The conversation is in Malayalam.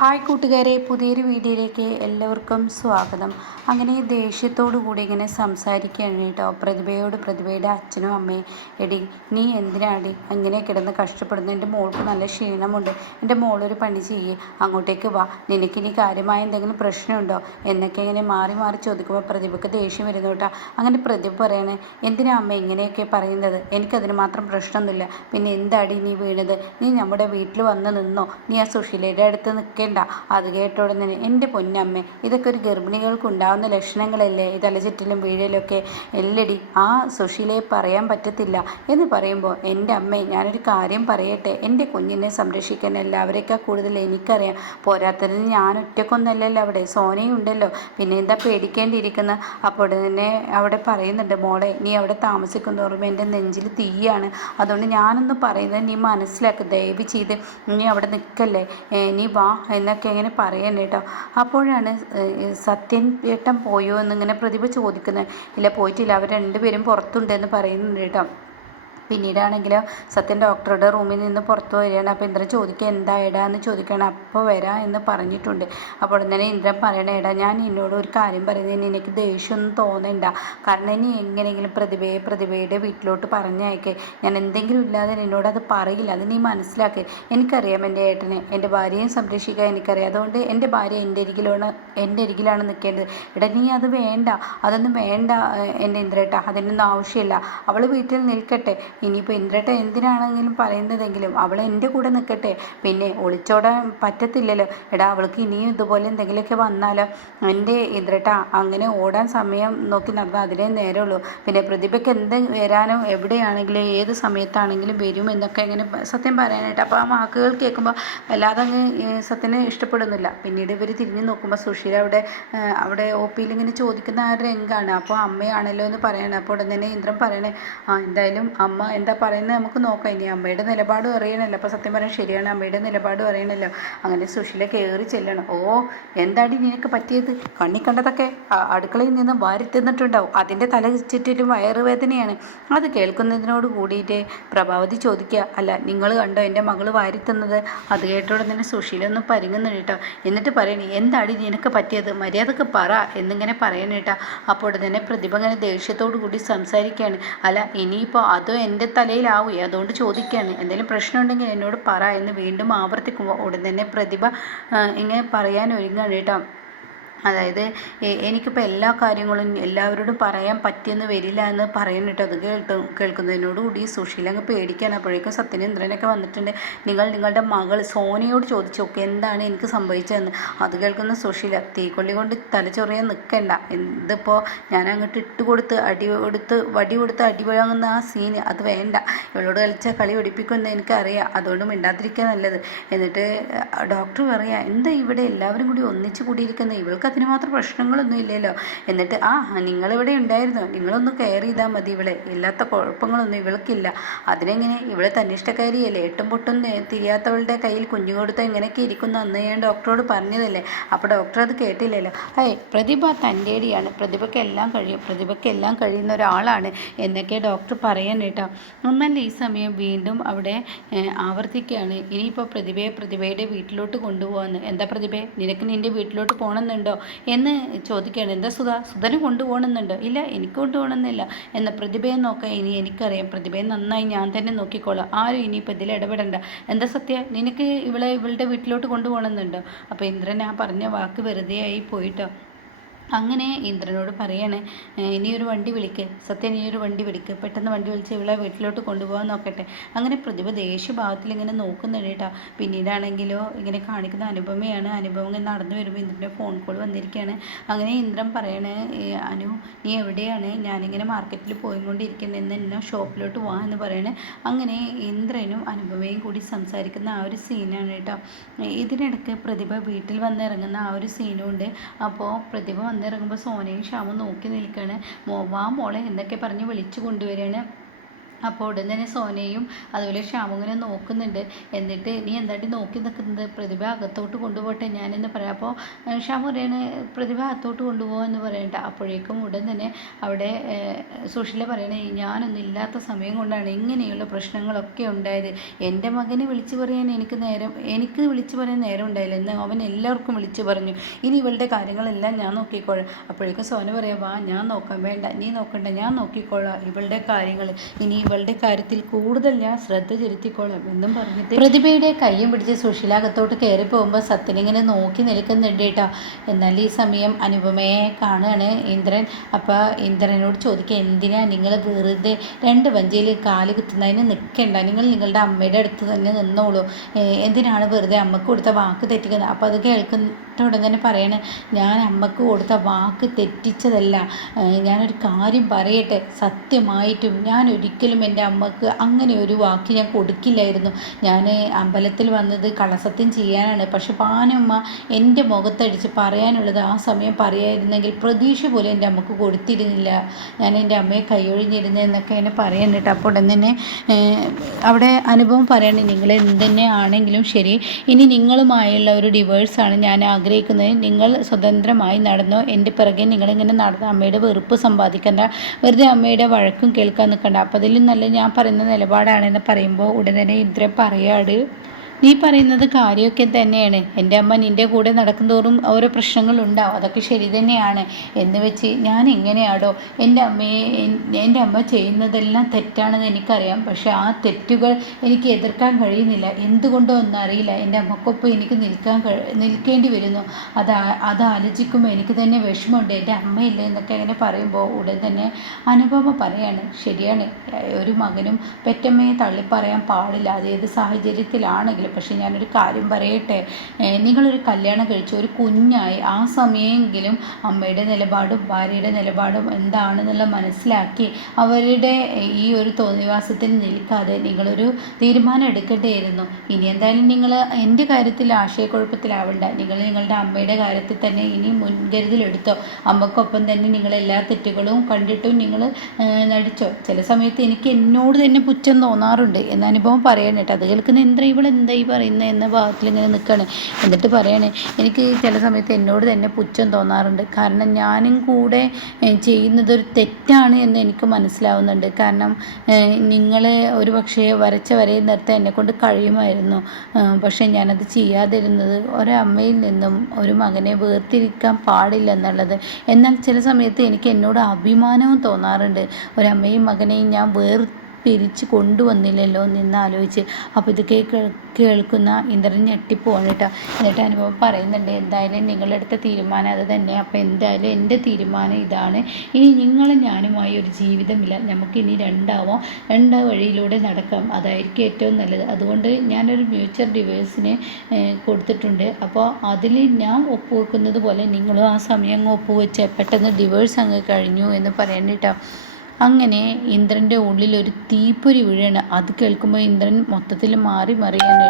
ഹായ് കൂട്ടുകാരെ പുതിയൊരു വീഡിയോയിലേക്ക് എല്ലാവർക്കും സ്വാഗതം. അങ്ങനെ ദേഷ്യത്തോടു കൂടി ഇങ്ങനെ സംസാരിക്കുകയാണ് കേട്ടോ. പ്രതിഭയോട് പ്രതിഭയുടെ അച്ഛനും അമ്മയും. എടി നീ എന്തിനാടി അങ്ങനെ കിടന്ന് കഷ്ടപ്പെടുന്നു എന്റെ മോൾക്ക് നല്ല ക്ഷീണമുണ്ട്. എന്റെ മോളൊരു പണി ചെയ്യേ. അങ്ങോട്ടേക്ക് വാ. നിനക്കിനി കാര്യമായ എന്തെങ്കിലും പ്രശ്നമുണ്ടോ? എന്നൊക്കെ ഇങ്ങനെ മാറി മാറി ചോദിക്കുമ്പോൾ പ്രതിഭയ്ക്ക് ദേഷ്യം വരുന്നു കേട്ടോ. അങ്ങനെ പ്രതിഭ പറയണേ എന്തിനാ അമ്മ ഇങ്ങനെയൊക്കെ പറയുന്നത്? എനിക്കതിന് മാത്രം പ്രശ്നമൊന്നുമില്ല. പിന്നെ എന്താടി നീ വീണത്? നീ നമ്മുടെ വീട്ടിൽ വന്ന് നിന്നോ? നീ ആ സുശീലയുടെ അടുത്ത് നിൽക്കേണ്ട അത് കേട്ടോടുന്നതിന് എന്റെ പൊന്നമ്മ ഇതൊക്കെ ഒരു ഗർഭിണികൾക്ക് ഉണ്ടാവുന്ന ലക്ഷണങ്ങളല്ലേ? ഈ തലചുറ്റിലും വീഴലൊക്കെ എല്ലടി ആ സുശീലയെ പറയാൻ പറ്റത്തില്ല എന്ന് പറയുമ്പോൾ എന്റെ അമ്മ ഞാനൊരു കാര്യം പറയട്ടെ? എന്റെ കുഞ്ഞിനെ സംരക്ഷിക്കാൻ എല്ലാവരെയൊക്കെ കൂടുതൽ എനിക്കറിയാം. പോരാത്തതിന് ഞാൻ ഒറ്റക്കൊന്നല്ലല്ലോ അവിടെ സോനയും ഉണ്ടല്ലോ. പിന്നെ എന്താ പേടിക്കേണ്ടിയിരിക്കുന്നത് അപ്പോൾ തന്നെ അവിടെ പറയുന്നുണ്ട് മോളെ നീ അവിടെ താമസിക്കുന്നോറും എന്റെ നെഞ്ചിൽ തീയാണ്. അതുകൊണ്ട് ഞാനൊന്ന് പറയുന്നത് നീ മനസ്സിലാക്കുക ദയവ് ചെയ്ത് നീ അവിടെ നിൽക്കല്ലേ? നീ വാ എന്നൊക്കെ ഇങ്ങനെ പറയുന്നത് കേട്ടോ അപ്പോഴാണ് സത്യൻ ഏട്ടൻ പോയോ എന്നിങ്ങനെ പ്രതിഭ ചോദിക്കുന്നത് ഇല്ല പോയിട്ടില്ല. അവർ രണ്ടുപേരും പുറത്തുണ്ടെന്ന് പറയുന്നുണ്ട് കേട്ടോ പിന്നീടാണെങ്കിലോ സത്യൻ ഡോക്ടറുടെ റൂമിൽ നിന്ന് പുറത്തു വരികയാണ്. അപ്പോൾ ഇന്ദ്രൻ ചോദിക്കുക എന്താ എടാ എന്ന് ചോദിക്കുകയാണ്. അപ്പോൾ വരാം എന്ന് പറഞ്ഞിട്ടുണ്ട്. അപ്പോൾ തന്നെ ഇന്ദ്രൻ പറയണ എടാ ഞാൻ നിന്നോട് ഒരു കാര്യം പറയുന്നതിന് എനിക്ക് ദേഷ്യമൊന്നും തോന്നണ്ട. കാരണം ഇനി എങ്ങനെയെങ്കിലും പ്രതിഭയെ പ്രതിഭയുടെ വീട്ടിലോട്ട് പറഞ്ഞയക്കേ. ഞാൻ എന്തെങ്കിലും ഇല്ലാതെ നിന്നോട് അത് പറയില്ല. അത് നീ മനസ്സിലാക്കേ. എനിക്കറിയാം എന്റെ ഏട്ടനെ. എന്റെ ഭാര്യയും സംരക്ഷിക്കാൻ എനിക്കറിയാം. അതുകൊണ്ട് എന്റെ ഭാര്യ എന്റെ അരികിലാണ് എന്റെ അരികിലാണ് നിൽക്കേണ്ടത്. എടാ നീ അത് വേണ്ട. അതൊന്നും വേണ്ട എന്റെ ഇന്ദ്രേട്ട. അതിനൊന്നും ആവശ്യമില്ല. അവൾ വീട്ടിൽ നിൽക്കട്ടെ. ഇനിയിപ്പോൾ ഇന്ദ്രേട്ട എന്തിനാണെങ്കിലും പറയുന്നതെങ്കിലും അവൾ എന്റെ കൂടെ നിൽക്കട്ടെ പിന്നെ ഒളിച്ചോടാൻ പറ്റത്തില്ലല്ലോ. എടാ അവൾക്ക് ഇനിയും ഇതുപോലെ എന്തെങ്കിലുമൊക്കെ വന്നാലോ? എന്റെ ഇന്ദ്രേട്ട അങ്ങനെ ഓടാൻ സമയം നോക്കി നടന്നാൽ അതിലേ നേരമുള്ളൂ പിന്നെ പ്രതിഭയ്ക്ക് എന്ത് വരാനോ എവിടെയാണെങ്കിലും ഏത് സമയത്താണെങ്കിലും വരും എന്നൊക്കെ ഇങ്ങനെ സത്യം പറയാനായിട്ട്. അപ്പോൾ ആ വാക്കുകൾ കേൾക്കുമ്പോൾ വല്ലാതെ അങ്ങ് സത്യനെ ഇഷ്ടപ്പെടുന്നില്ല. പിന്നീട് ഇവർ തിരിഞ്ഞു നോക്കുമ്പോൾ സുഷീല അവിടെ അവിടെ ഒ പിയിൽ ഇങ്ങനെ ചോദിക്കുന്ന ആ രംഗാണ്. അപ്പോൾ അമ്മയാണല്ലോ എന്ന് പറയണം. അപ്പോൾ ഉടൻ തന്നെ ഇന്ദ്രൻ പറയണേ ആ എന്തായാലും അമ്മ എന്താ പറയുന്നത് നമുക്ക് നോക്കാം. ഇനി അമ്മയുടെ നിലപാടും അറിയണമല്ലോ അപ്പോൾ സത്യം പറയാൻ ശരിയാണ്. അമ്മയുടെ നിലപാടും അറിയണമല്ലോ അങ്ങനെ സുശീല കയറി ചെല്ലണം. ഓ എന്താടി നിനക്ക് പറ്റിയത്? കണ്ണി കണ്ടതൊക്കെ അടുക്കളയിൽ നിന്ന് വാരി തിന്നിട്ടുണ്ടാവും. അതിന്റെ തല ചുറ്റിലും വയറുവേദനയാണ് അത് കേൾക്കുന്നതിനോട് കൂടിയിട്ട് പ്രഭാവതി ചോദിക്കുക അല്ല നിങ്ങൾ കണ്ടോ എന്റെ മകൾ വാരി തിന്നത്? അത് കേട്ടോടെ തന്നെ സുശീല ഒന്ന് പരിങ്ങുന്നുണ്ട് കേട്ടോ. എന്നിട്ട് പറയണേ എന്താടി നിനക്ക് പറ്റിയത്? മര്യാദയ്ക്ക് പറ എന്നിങ്ങനെ പറയണേട്ടാ അപ്പോൾ തന്നെ പ്രതിഭ ഇങ്ങനെ ദേഷ്യത്തോടു കൂടി സംസാരിക്കുകയാണ്. അല്ല ഇനിയിപ്പോൾ അതും തലയിലാവൂ അതുകൊണ്ട് ചോദിക്കുകയാണ് എന്തെങ്കിലും പ്രശ്നമുണ്ടെങ്കിൽ എന്നോട് പറ എന്ന് വീണ്ടും ആവർത്തിക്കുമ്പോൾ ഉടൻ തന്നെ പ്രതിഭ ഇങ്ങനെ പറയാൻ ഒരുങ്ങുകയാണ് കേട്ടോ. അതായത് എനിക്കിപ്പോൾ എല്ലാ കാര്യങ്ങളും എല്ലാവരോടും പറയാൻ പറ്റിയെന്ന് വരില്ല എന്ന് പറയുന്നിട്ട് അത് കേട്ട് കേൾക്കുന്നതിനോട് കൂടി സുശീല അങ്ങ് പേടിക്കാൻ അപ്പോഴേക്കും സത്യനേന്ദ്രനൊക്കെ വന്നിട്ടുണ്ട്. നിങ്ങൾ നിങ്ങളുടെ മകൾ സോനയോട് ചോദിച്ചു നോക്കുക എന്താണ് എനിക്ക് സംഭവിച്ചതെന്ന്? അത് കേൾക്കുന്ന സുശീല തീക്കൊള്ളി കൊണ്ട് തലച്ചൊറിയാൻ നിൽക്കണ്ട എന്തിപ്പോൾ ഞാൻ അങ്ങോട്ട് ഇട്ട് കൊടുത്ത് അടി കൊടുത്ത് വടി കൊടുത്ത് അടി വാങ്ങുന്ന ആ സീന് അത് വേണ്ട. ഇവളോട് കളിച്ച കളി ഒടിപ്പിക്കുമെന്ന് എനിക്കറിയാം. അതുകൊണ്ട് മിണ്ടാതിരിക്കുക നല്ലത്. എന്നിട്ട് ഡോക്ടർ പറയാ എന്താ ഇവിടെ എല്ലാവരും കൂടി ഒന്നിച്ച് കൂടിയിരിക്കുന്നത് ഇവൾക്ക് അതിന് മാത്രം പ്രശ്നങ്ങളൊന്നും ഇല്ലല്ലോ. എന്നിട്ട് ആ നിങ്ങളിവിടെ ഉണ്ടായിരുന്നു. നിങ്ങളൊന്ന് കെയർ ചെയ്താൽ മതി ഇവളെ. ഇല്ലാത്ത കുഴപ്പങ്ങളൊന്നും ഇവൾക്കില്ല. അതിനെങ്ങനെ ഇവളെ തന്നിഷ്ടക്കാരിയല്ലേ എട്ടും പൊട്ടും തിരിയാത്തവളുടെ കയ്യിൽ കുഞ്ഞു കൊടുത്ത എങ്ങനെയൊക്കെ ഇരിക്കുന്നു. അന്ന് ഞാൻ ഡോക്ടറോട് പറഞ്ഞതല്ലേ? അപ്പോൾ ഡോക്ടർ അത് കേട്ടില്ലല്ലോ. ഏയ് പ്രതിഭ തന്റെടിയാണ്. പ്രതിഭയ്ക്ക് എല്ലാം കഴിയും. പ്രതിഭയ്ക്ക് എല്ലാം കഴിയുന്ന ഒരാളാണ് എന്നൊക്കെ ഡോക്ടർ പറയാൻ കേട്ടോ. എന്നാൽ ഈ സമയം വീണ്ടും അവിടെ ആവർത്തിക്കുകയാണ്. ഇനിയിപ്പോൾ പ്രതിഭയെ പ്രതിഭയുടെ വീട്ടിലോട്ട് കൊണ്ടുപോകാമെന്ന് എന്താ പ്രതിഭയെ നിനക്ക് നിന്റെ വീട്ടിലോട്ട് പോകണമെന്നുണ്ടോ എന്ന് ചോദിക്കുകയാണ്. എന്താ സുധ? സുധനെ കൊണ്ടുപോകണമെന്നുണ്ട്? ഇല്ല എനിക്ക് കൊണ്ടുപോകണമെന്നില്ല. എന്ന പ്രതിഭയെ നോക്കാൻ ഇനി എനിക്കറിയാം. പ്രതിഭയെ നന്നായി ഞാൻ തന്നെ നോക്കിക്കോളാം. ആരും ഇനിയിപ്പോൾ ഇതിൽ ഇടപെടണ്ട. എന്താ സത്യ? നിനക്ക് ഇവളെ ഇവളുടെ വീട്ടിലോട്ട് കൊണ്ടുപോകണമെന്നുണ്ടോ? അപ്പോൾ ഇന്ദ്രൻ ആ പറഞ്ഞ വാക്ക് വെറുതെയായി പോയിട്ടോ. അങ്ങനെ ഇന്ദ്രനോട് പറയാണ് ഇനിയൊരു വണ്ടി വിളിക്ക് സത്യം ഇനിയൊരു വണ്ടി വിളിക്ക് പെട്ടെന്ന് വണ്ടി വിളിച്ച് ഇവളെ വീട്ടിലോട്ട് കൊണ്ടുപോകാൻ നോക്കട്ടെ. അങ്ങനെ പ്രതിഭ ദേഷ്യഭാവത്തിൽ ഇങ്ങനെ നോക്കുന്നുണ്ട് കേട്ടോ. പിന്നീടാണെങ്കിലോ ഇങ്ങനെ കാണിക്കുന്ന അനുപമയാണ്. അനുപമ ഇങ്ങനെ നടന്നു വരുമ്പോൾ ഇന്ദ്രന്റെ ഫോൺ കോൾ വന്നിരിക്കുകയാണ്. അങ്ങനെ ഇന്ദ്രൻ പറയണേ അനു നീ എവിടെയാണ്? ഞാനിങ്ങനെ മാർക്കറ്റിൽ പോയിക്കൊണ്ടിരിക്കുന്നത് എന്ന് എന്നെ ഷോപ്പിലോട്ട് വാ എന്ന് പറയണേ. അങ്ങനെ ഇന്ദ്രനും അനുപമയും കൂടി സംസാരിക്കുന്ന ആ ഒരു സീനാണ് കേട്ടോ. ഇതിനിടയ്ക്ക് പ്രതിഭ വീട്ടിൽ വന്നിറങ്ങുന്ന ആ ഒരു സീനും ഉണ്ട്. അപ്പോൾ പ്രതിഭ വന്നിറങ്ങുമ്പോൾ സോനയും ശ്യാമും നോക്കി നിൽക്കുകയാണ് വാ മോളെ എന്നൊക്കെ പറഞ്ഞ് വിളിച്ചു കൊണ്ടുവരികയാണ്. അപ്പോൾ ഉടൻ തന്നെ സോനയും അതുപോലെ ശ്യാമുങ്ങനെ നോക്കുന്നുണ്ട്. എന്നിട്ട് നീ എന്താണ്ടി നോക്കി നിൽക്കുന്നത്? പ്രതിഭ അകത്തോട്ട് കൊണ്ടുപോട്ടെ ഞാനെന്ന് പറയാം. അപ്പോൾ ശ്യാമു പറയാണ് പ്രതിഭ അകത്തോട്ട് കൊണ്ടുപോകാമെന്ന് പറയണ്ട. അപ്പോഴേക്കും ഉടൻ തന്നെ അവിടെ സുഷില പറയണേ ഞാനൊന്നും ഇല്ലാത്ത സമയം കൊണ്ടാണ് ഇങ്ങനെയുള്ള പ്രശ്നങ്ങളൊക്കെ ഉണ്ടായത്. എന്റെ മകനെ വിളിച്ചു പറയാൻ എനിക്ക് നേരം എനിക്ക് വിളിച്ചു പറയാൻ നേരം ഉണ്ടായില്ല. എന്ന് അവൻ എല്ലാവർക്കും വിളിച്ചു പറഞ്ഞു. ഇനി ഇവളുടെ കാര്യങ്ങളെല്ലാം ഞാൻ നോക്കിക്കോളാം. അപ്പോഴേക്കും സോന പറയാം വാ ഞാൻ നോക്കാം. വേണ്ട നീ നോക്കണ്ട. ഞാൻ നോക്കിക്കോളാം ഇവളുടെ കാര്യങ്ങൾ ഇനി ഇവളുടെ കാര്യത്തിൽ കൂടുതൽ ഞാൻ ശ്രദ്ധ ചെലുത്തിക്കോളാം എന്നും പറഞ്ഞിട്ട് പ്രതിഭയുടെ കയ്യും പിടിച്ച് സുശീലാകത്തോട്ട് കയറി പോകുമ്പോൾ സത്യനിങ്ങനെ നോക്കി നിൽക്കുന്നുണ്ട് കേട്ടോ. എന്നാൽ ഈ സമയം അനുപമയെ കാണുകയാണ് ഇന്ദ്രൻ. അപ്പോൾ ഇന്ദ്രനോട് ചോദിക്കുക എന്തിനാ നിങ്ങൾ വെറുതെ രണ്ട് വഞ്ചിയിൽ കാൽ കുത്തുന്നതിന് നിൽക്കണ്ട? നിങ്ങൾ നിങ്ങളുടെ അമ്മയുടെ അടുത്ത് തന്നെ നിന്നോളൂ. എന്തിനാണ് വെറുതെ അമ്മയ്ക്ക് കൊടുത്ത വാക്ക് തെറ്റിക്കുന്നത്? അപ്പോൾ അത് കേൾക്കുന്ന ഉടൻ തന്നെ പറയണേ ഞാൻ അമ്മയ്ക്ക് കൊടുത്ത വാക്ക് തെറ്റിച്ചതല്ല. ഞാനൊരു കാര്യം പറയട്ടെ. സത്യമായിട്ടും ഞാൻ ഒരിക്കലും എന്റെ അമ്മയ്ക്ക് അങ്ങനെ ഒരു വാക്ക് ഞാൻ കൊടുക്കില്ലായിരുന്നു. ഞാൻ അമ്പലത്തിൽ വന്നത് കളസത്യം ചെയ്യാനാണ്. പക്ഷെ പാനമ്മ എന്റെ മുഖത്തടിച്ച് പറയാനുള്ളത് ആ സമയം പറയായിരുന്നെങ്കിൽ പ്രതീക്ഷ പോലും എന്റെ അമ്മയ്ക്ക് കൊടുത്തിരുന്നില്ല. ഞാൻ എന്റെ അമ്മയെ കൈയൊഴിഞ്ഞിരുന്നെന്നൊക്കെ എന്നെ പറയുന്നുണ്ട് അപ്പോൾ ഉടൻ തന്നെ അവിടെ അനുഭവം പറയണേ നിങ്ങൾ എന്തുതന്നെ ആണെങ്കിലും ശരി. ഇനി നിങ്ങളുമായുള്ള ഒരു ഡിവേഴ്സാണ് ഞാൻ ആഗ്രഹിക്കുന്നത് നിങ്ങൾ സ്വതന്ത്രമായി നടന്നോ? എന്റെ പിറകെ നിങ്ങളിങ്ങനെ നടന്ന് അമ്മയുടെ വെറുപ്പ് സമ്പാദിക്കണ്ട. വെറുതെ അമ്മയുടെ വഴക്കും കേൾക്കാൻ നിൽക്കണ്ട. അപ്പോൾ അതിലും നല്ല ഞാൻ പറയുന്ന നിലപാടാണെന്ന് പറയുമ്പോൾ ഉടനെ ഇന്ദ്രൻ പറയാട് നീ പറയുന്നത് കാര്യമൊക്കെ തന്നെയാണ്. എന്റെ അമ്മ നിന്റെ കൂടെ നടക്കുന്തോറും ഓരോ പ്രശ്നങ്ങളുണ്ടാവും. അതൊക്കെ ശരി തന്നെയാണ്. എന്ന് വെച്ച് ഞാൻ എങ്ങനെയാടോ എന്റെ അമ്മയെ എന്റെ അമ്മ ചെയ്യുന്നതെല്ലാം തെറ്റാണെന്ന് എനിക്കറിയാം. പക്ഷേ ആ തെറ്റുകൾ എനിക്ക് എതിർക്കാൻ കഴിയുന്നില്ല. എന്തുകൊണ്ടോ അറിയില്ല എന്റെ അമ്മക്കൊപ്പം എനിക്ക് നിൽക്കാൻ നിൽക്കേണ്ടി വരുന്നു. അത് അത് ആലോചിക്കുമ്പോൾ എനിക്ക് തന്നെ വിഷമമുണ്ട്. എന്റെ അമ്മയില്ല എന്നൊക്കെ അങ്ങനെ പറയുമ്പോൾ ഉടൻ തന്നെ അനുപമ പറയാണ്. ശരിയാണ്. ഒരു മകനും പെറ്റമ്മയെ തള്ളിപ്പറയാൻ പാടില്ല. അത് ഏത് സാഹചര്യത്തിലാണെങ്കിലും പക്ഷേ ഞാനൊരു കാര്യം പറയട്ടെ. നിങ്ങളൊരു കല്യാണം കഴിച്ചു ഒരു കുഞ്ഞായി ആ സമയമെങ്കിലും അമ്മയുടെ നിലപാടും ഭാര്യയുടെ നിലപാടും എന്താണെന്നുള്ള മനസ്സിലാക്കി അവരുടെ ഈ ഒരു തോന്നിവാസത്തിൽ നിൽക്കാതെ നിങ്ങളൊരു തീരുമാനം എടുക്കേണ്ടിയിരുന്നു. ഇനി എന്തായാലും നിങ്ങൾ എന്റെ കാര്യത്തിൽ ആശയക്കുഴപ്പത്തിലാവണ്ട. നിങ്ങൾ നിങ്ങളുടെ അമ്മയുടെ കാര്യത്തിൽ തന്നെ ഇനി മുൻകരുതലെടുത്തോ. അമ്മക്കൊപ്പം തന്നെ നിങ്ങൾ എല്ലാ തെറ്റുകളും കണ്ടിട്ടും നിങ്ങൾ നടിച്ചോ. ചില സമയത്ത് എനിക്ക് എന്നോട് തന്നെ പുച്ഛം തോന്നാറുണ്ട്. എന്ന അനുഭവം കേട്ടോ. അത് കേൾക്കുന്ന എന്താ ഇവൾ എന്താ ഈ പറയുന്ന എന്ന ഭാഗത്തിൽ ഇങ്ങനെ നിൽക്കുകയാണ് എന്നിട്ട് പറയണേ എനിക്ക് ചില സമയത്ത് എന്നോട് തന്നെ പുച്ഛം തോന്നാറുണ്ട്. കാരണം ഞാനും കൂടെ ചെയ്യുന്നത് ഒരു തെറ്റാണ് എന്ന് എനിക്ക് മനസ്സിലാവുന്നുണ്ട്. കാരണം നിങ്ങൾ ഒരു പക്ഷേ വരച്ച വരയിൽ നിർത്താൻ എന്നെ കൊണ്ട് കഴിയുമായിരുന്നു. പക്ഷേ ഞാനത് ചെയ്യാതിരുന്നത് ഒരമ്മയിൽ നിന്നും ഒരു മകനെ വേർതിരിക്കാൻ പാടില്ല എന്നുള്ളത്. എന്നാൽ ചില സമയത്ത് എനിക്ക് എന്നോട് അഭിമാനവും തോന്നാറുണ്ട്. ഒരമ്മയും മകനെയും ഞാൻ വേർ പിരിച്ച് കൊണ്ടുവന്നില്ലല്ലോ എന്ന് ആലോചിച്ച് അപ്പോൾ ഇത് കേൾക്ക് കേൾക്കുന്ന ഇന്ദ്രൻ ഞെട്ടിപ്പോവാണ് കേട്ടോ എന്നിട്ട് അനുഭവം പറയുന്നുണ്ട് എന്തായാലും നിങ്ങളെടുത്ത തീരുമാനം അത് തന്നെ. അപ്പോൾ എന്തായാലും എന്റെ തീരുമാനം ഇതാണ്. ഇനി നിങ്ങളും ഞാനുമായി ഒരു ജീവിതമില്ല. നമുക്കിനി രണ്ടാവോ? രണ്ടാവാം രണ്ട് വഴിയിലൂടെ നടക്കാം. അതായിരിക്കും ഏറ്റവും നല്ലത്. അതുകൊണ്ട് ഞാനൊരു മ്യൂച്വൽ ഡിവേഴ്സിന് കൊടുത്തിട്ടുണ്ട്. അപ്പോൾ അതിൽ ഞാൻ ഒപ്പുവെക്കുന്നത് പോലെ നിങ്ങളും ആ സമയം അങ്ങ് ഒപ്പുവെച്ച്. പെട്ടെന്ന് ഡിവേഴ്സ് അങ്ങ് കഴിഞ്ഞു എന്ന് പറയാൻ കേട്ടോ. അങ്ങനെ ഇന്ദ്രന്റെ ഉള്ളിൽ ഒരു തീപ്പൊരി വീഴാണ്. അത് കേൾക്കുമ്പോൾ ഇന്ദ്രൻ മൊത്തത്തിൽ മാറി മറിയാണ്